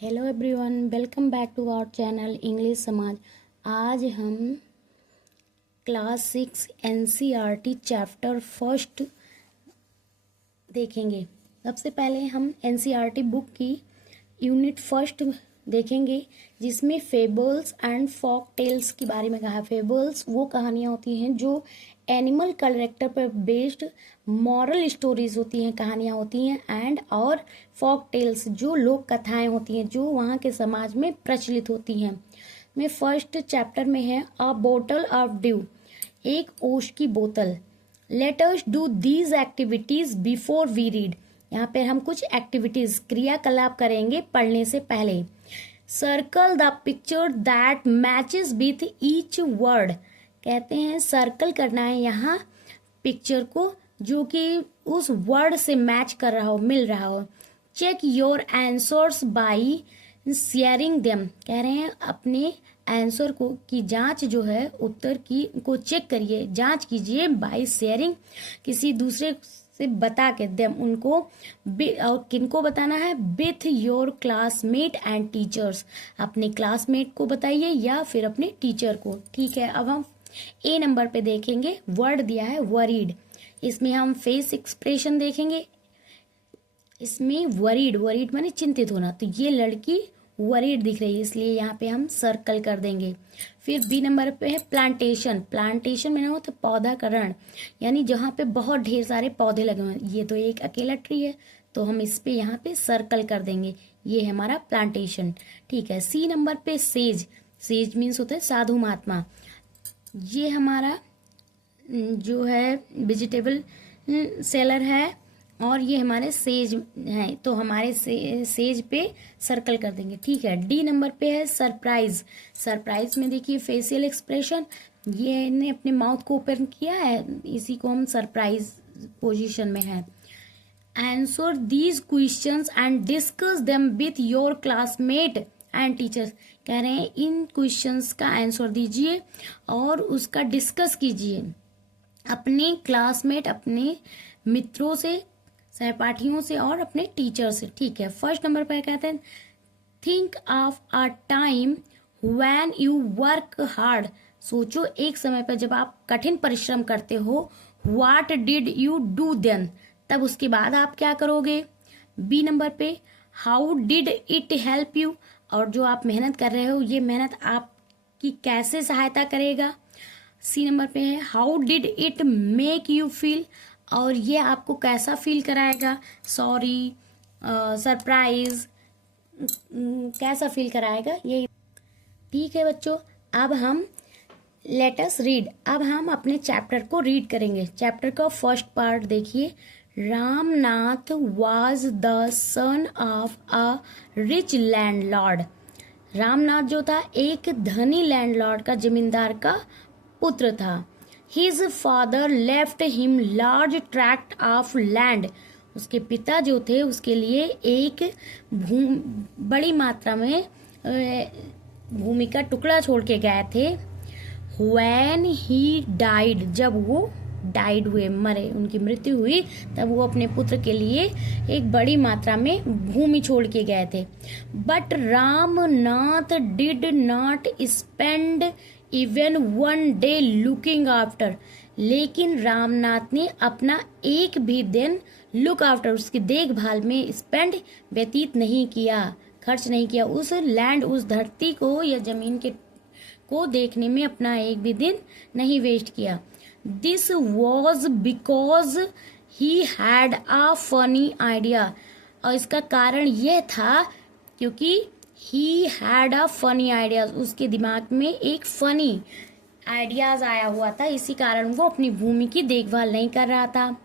Hello everyone, welcome back to our channel English Samaj. आज हम class 6 NCERT chapter first देखेंगे। सबसे पहले हम एनसीईआरटी बुक की यूनिट फर्स्ट देखेंगे, जिसमें फेबल्स एंड फॉक टेल्स के बारे में कहा है। फेबल्स वो कहानियाँ होती हैं जो एनिमल कैरेक्टर पर बेस्ड मॉरल स्टोरीज होती हैं, कहानियाँ होती हैं, एंड और फॉक टेल्स जो लोक कथाएं होती हैं जो वहाँ के समाज में प्रचलित होती हैं। में फर्स्ट चैप्टर में है अ बोटल ऑफ ड्यू, एक ओश की बोतल। Let us do these activities before we read. यहाँ पे हम कुछ एक्टिविटीज क्रियाकलाप करेंगे पढ़ने से पहले। Circle the picture that matches with each word. कहते हैं सर्कल करना है यहाँ पिक्चर को जो कि उस वर्ड से मैच कर रहा हो, मिल रहा हो। Check your answers by sharing them. कह रहे हैं अपने आंसर को की जांच जो है उत्तर की को चेक करिए, जांच कीजिए बाई शेयरिंग, किसी दूसरे से बता के देम उनको। और किनको बताना है? With your classmate and teachers. अपने क्लासमेट को बताइए या फिर अपने टीचर को। ठीक है, अब हम ए नंबर पे देखेंगे। वर्ड दिया है वरीड। इसमें हम फेस एक्सप्रेशन देखेंगे। इसमें वरीड माने चिंतित होना, तो ये लड़की वरीड दिख रही है, इसलिए यहाँ पे हम सर्कल कर देंगे। फिर बी नंबर पे है प्लांटेशन। प्लांटेशन में ना हो तो पौधाकरण, यानी जहाँ पे बहुत ढेर सारे पौधे लगे हुए हैं। ये तो एक अकेला ट्री है, तो हम इस पे यहाँ पे सर्कल कर देंगे। ये है हमारा प्लांटेशन। ठीक है, सी नंबर पे सेज। सेज मीन्स होता है साधु महात्मा। ये हमारा जो है वेजिटेबल सेलर है और ये हमारे सेज हैं, तो हमारे सेज पे सर्कल कर देंगे। ठीक है, डी नंबर पे है सरप्राइज। सरप्राइज में देखिए फेशियल एक्सप्रेशन, ये ने अपने माउथ को ओपन किया है, इसी को हम सरप्राइज पोजीशन में है। Answer these questions and discuss them with your classmate and teachers. कह रहे हैं इन क्वेश्चंस का आंसर दीजिए और उसका डिस्कस कीजिए अपने क्लासमेट, अपने मित्रों से, सहपाठियों से और अपने टीचर से। ठीक है, फर्स्ट नंबर पर कहते हैं think of a time when you work hard. सोचो एक समय पर जब आप कठिन परिश्रम करते हो। What did you do then, तब उसके बाद आप क्या करोगे। बी नंबर पे how did it help you, और जो आप मेहनत कर रहे हो ये मेहनत आपकी कैसे सहायता करेगा। सी नंबर पे है how did it make you feel, और ये आपको कैसा फील कराएगा। सॉरी, सरप्राइज, कैसा फील कराएगा ये। ठीक है बच्चों, अब हम लेट अस रीड। अब हम अपने चैप्टर को रीड करेंगे। चैप्टर का फर्स्ट पार्ट देखिए। Ramnath was the son of a rich landlord. Ramnath जो था एक धनी लैंडलॉर्ड का, जमींदार का पुत्र था। His father left him large tract of land. उसके पिता जो थे उसके लिए एक बड़ी मात्रा में भूमि का टुकड़ा छोड़ के गए थे। When he died, जब वो डाइड हुए, मरे, उनकी मृत्यु हुई, तब वो अपने पुत्र के लिए एक बड़ी मात्रा में भूमि छोड़ के गए थे। But Ramnath did not spend even one day looking after. लेकिन रामनाथ ने अपना एक भी दिन लुक आफ्टर, उसकी देखभाल में स्पेंड, व्यतीत नहीं किया, खर्च नहीं किया। उस लैंड, उस धरती को या जमीन के को देखने में अपना एक भी दिन नहीं वेस्ट किया। This was because he had a funny idea. और इसका कारण यह था क्योंकि he had a funny ideas, उसके दिमाग में एक फनी आइडियाज आया हुआ था, इसी कारण वो अपनी भूमि की देखभाल नहीं कर रहा था।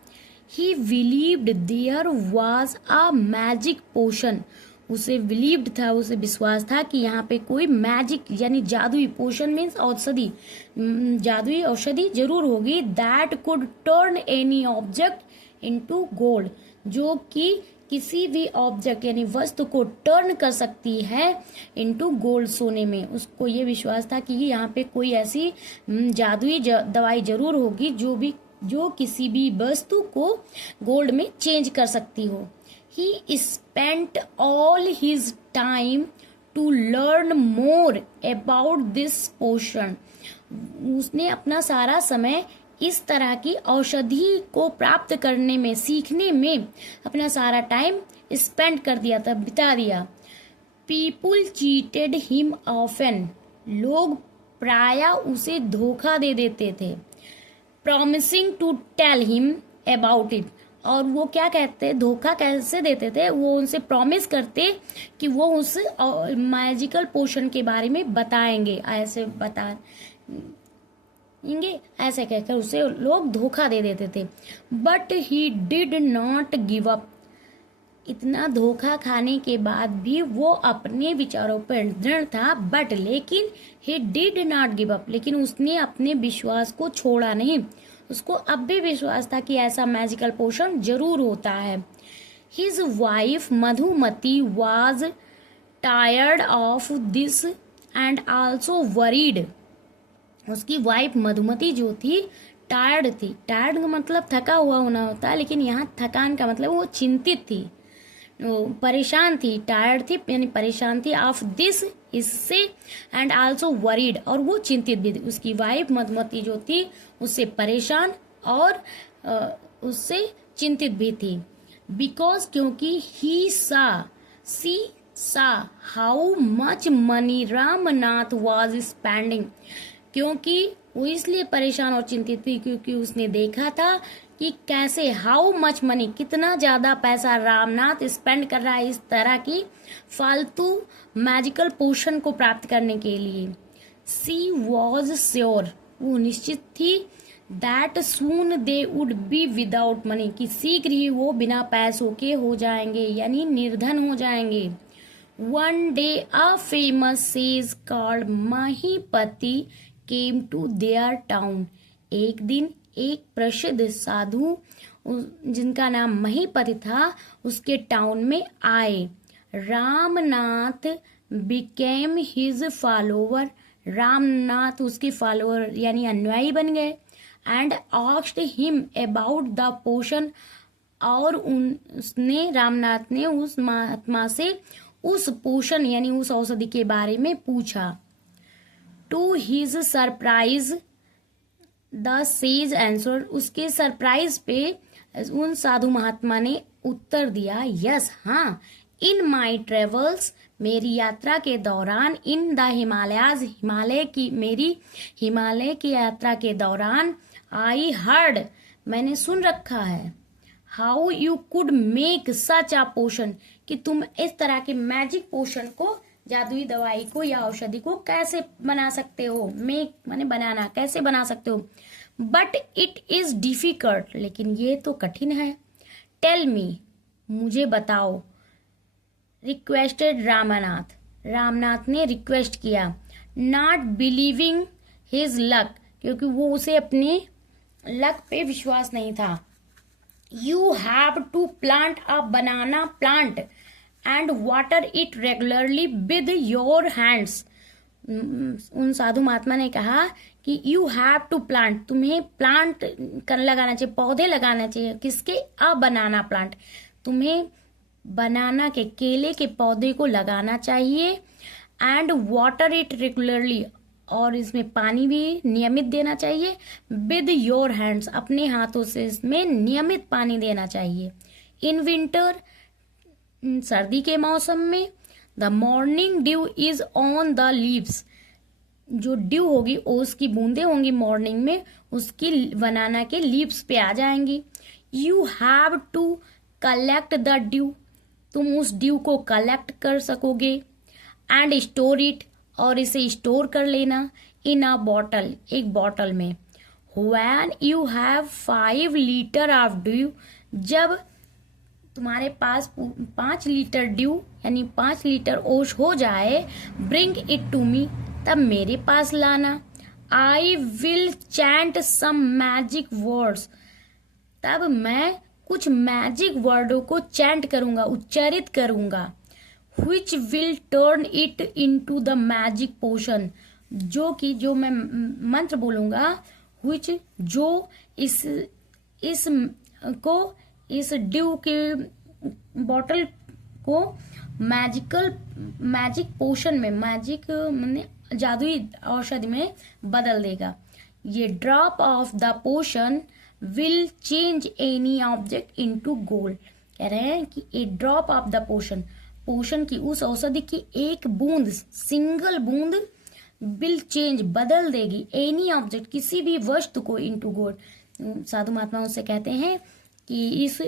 He believed there was a magic potion. उसे बिलीव्ड था, उसे विश्वास था कि यहाँ पे कोई मैजिक यानी जादुई, पोशन मीन्स औषधि, जादुई औषधि जरूर होगी। That could turn any object into gold, जो कि किसी भी ऑब्जेक्ट यानी वस्तु को टर्न कर सकती है इनटू गोल्ड, सोने में। उसको ये विश्वास था कि यहाँ पे कोई ऐसी जादुई दवाई जरूर होगी जो किसी भी वस्तु को गोल्ड में चेंज कर सकती हो। He spent all his time to learn more about this potion. उसने अपना सारा समय इस तरह की औषधि को प्राप्त करने में, सीखने में अपना सारा टाइम स्पेंड कर दिया था, बिता दिया। पीपुल चीटेड हिम ऑफन, लोग प्रायः उसे धोखा दे देते थे। Promising to tell him about it, और वो क्या कहते, धोखा कैसे देते थे, वो उनसे प्रॉमिस करते कि वो उस मैजिकल पोशन के बारे में बताएंगे, ऐसे बताएंगे, ऐसे कहकर उसे लोग धोखा दे देते थे। But he did not give up, इतना धोखा खाने के बाद भी वो अपने विचारों पर दृढ़ था। बट लेकिन he did not give up, लेकिन उसने अपने विश्वास को छोड़ा नहीं। उसको अब भी विश्वास था कि ऐसा मैजिकल पोशन जरूर होता है। His wife Madhumati was tired of this and also worried, उसकी वाइफ मधुमती जो थी टायर्ड थी। टायर्ड का मतलब थका हुआ होना होता है, लेकिन यहाँ थकान का मतलब वो चिंतित थी, वो परेशान थी। टायर्ड थी यानी परेशान थी, ऑफ दिस, इससे, एंड आल्सो वरीड, और वो चिंतित भी थी। उसकी वाइफ मधुमती जो थी उससे परेशान और उससे चिंतित भी थी। बिकॉज, क्योंकि ही सी सा how much money Ramnath was spending, क्योंकि वो इसलिए परेशान और चिंतित थी क्योंकि उसने देखा था कि कैसे, हाउ मच मनी, कितना ज्यादा पैसा रामनाथ स्पेंड कर रहा है इस तरह की फालतू मैजिकल पोशन को प्राप्त करने के लिए। सी वॉज श्योर, वो निश्चित थी, that soon they would be without money, कि शीघ्र ही वो बिना पैसों के हो जाएंगे, यानी निर्धन हो जाएंगे। One day a famous sage called Mahipati came to their town, एक दिन एक प्रसिद्ध साधु जिनका नाम महीपति था उसके टाउन में आए। Ramnath became his follower, Ramnath उसके फॉलोवर यानी अनुयायी बन गए। And asked him about the potion, और उसने, रामनाथ ने उस महात्मा से उस पोशन यानी उस औषधि के बारे में पूछा। To his surprise the sage answer, उसके सरप्राइज पे उन साधु महात्मा ने उत्तर दिया, यस, हाँ, इन माई ट्रेवल्स, मेरी यात्रा के दौरान, इन द हिमालयाज, हिमालय की यात्रा के दौरान, आई हर्ड, मैंने सुन रखा है, how you could make such a potion, कि तुम इस तरह के मैजिक पोशन को, जादुई दवाई को या औषधि को कैसे बना सकते हो, मेक माने बनाना, कैसे बना सकते हो। बट इट इज डिफिकल्ट, लेकिन ये तो कठिन है। टेल मी, मुझे बताओ। रिक्वेस्टेड रामनाथ, रामनाथ ने रिक्वेस्ट किया। नॉट बिलीविंग हिज लक, क्योंकि वो उसे अपने लक पे विश्वास नहीं था। You have to plant a banana plant and water it regularly with your hands, उन साधु महात्मा ने कहा कि यू हैव टू प्लांट, तुम्हें प्लांट लगाना चाहिए, पौधे लगाना चाहिए। किसके? अ बनाना प्लांट, तुम्हें बनाना के, केले के पौधे को लगाना चाहिए। एंड वाटर इट रेगुलरली, और इसमें पानी भी नियमित देना चाहिए। विद योर हैंड्स, अपने हाथों से इसमें नियमित पानी देना चाहिए। इन विंटर, सर्दी के मौसम में, the morning due is on the leaves, जो ड्यू होगी, उसकी बूंदे होंगी मॉर्निंग में, उसकी बनाना के लीव्स पे आ जाएंगी। You have to collect the dew, तुम उस ड्यू को कलेक्ट कर सकोगे। एंड स्टोर इट, और इसे स्टोर कर लेना। इन अ बॉटल, एक बॉटल में। When you have 5 litre of due, जब तुम्हारे पास 5 लीटर ड्यू यानी 5 लीटर ओश हो जाए, ब्रिंग इट टू मी, तब मेरे पास लाना। I will chant some magic words, तब मैं कुछ मैजिक वर्डों को चैंट करूंगा, उच्चारित करूंगा। which will turn it into the magic potion, जो मैं मंत्र बोलूंगा, which, जो इस ड्यू के बॉटल को मैजिक पोशन में, मैजिक माने जादुई औषधि में बदल देगा। ये drop of the potion will change any object into gold. कह रहे हैं कि a drop of the potion की, उस औषधि की एक बूंद, सिंगल बूंद, विल चेंज बदल देगी, एनी ऑब्जेक्ट किसी भी वस्तु को, इनटू गोल्ड। साधु महात्मा उससे कहते हैं कि इस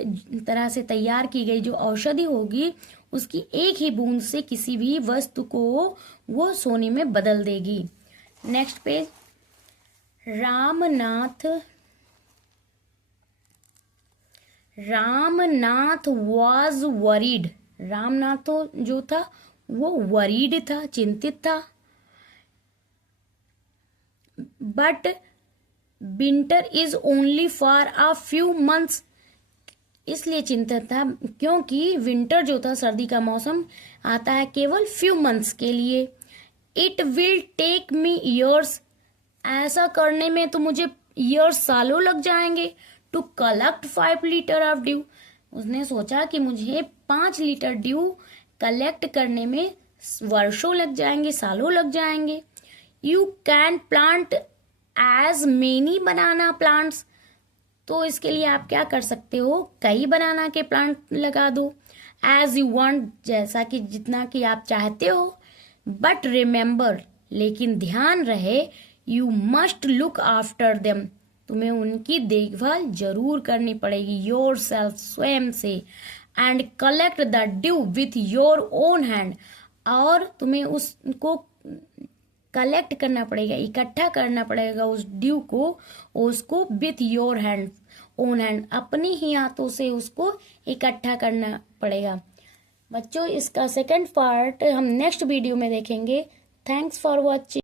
तरह से तैयार की गई जो औषधि होगी उसकी एक ही बूंद से किसी भी वस्तु को वो सोने में बदल देगी। Next page. Ramnath was worried. Ramnath तो जो था वो वरीड था, चिंतित था। But winter is only for a few months. इसलिए चिंतित था क्योंकि विंटर जो था, सर्दी का मौसम, आता है केवल फ्यू मंथ्स के लिए। It will take me years. ऐसा करने में तो मुझे ईयर्स, सालों लग जाएंगे। To collect 5 litre of dew. उसने सोचा कि मुझे 5 लीटर ड्यू कलेक्ट करने में वर्षों लग जाएंगे, सालों लग जाएंगे। You can plant as many banana plants. तो इसके लिए आप क्या कर सकते हो, कई बनाना के प्लांट लगा दो। एज यू वांट, जैसा कि जितना कि आप चाहते हो। बट रिमेम्बर, लेकिन ध्यान रहे, you must look after them. तुम्हें उनकी देखभाल जरूर करनी पड़ेगी, योर सेल्फ, स्वयं से। And collect the due with your own hand. और तुम्हें उसको कलेक्ट करना पड़ेगा, इकट्ठा करना पड़ेगा उस ड्यू को, उसको with your hand, own hand, अपने ही हाथों से उसको इकट्ठा करना पड़ेगा। बच्चों, इसका सेकंड पार्ट हम नेक्स्ट वीडियो में देखेंगे। Thanks for watching.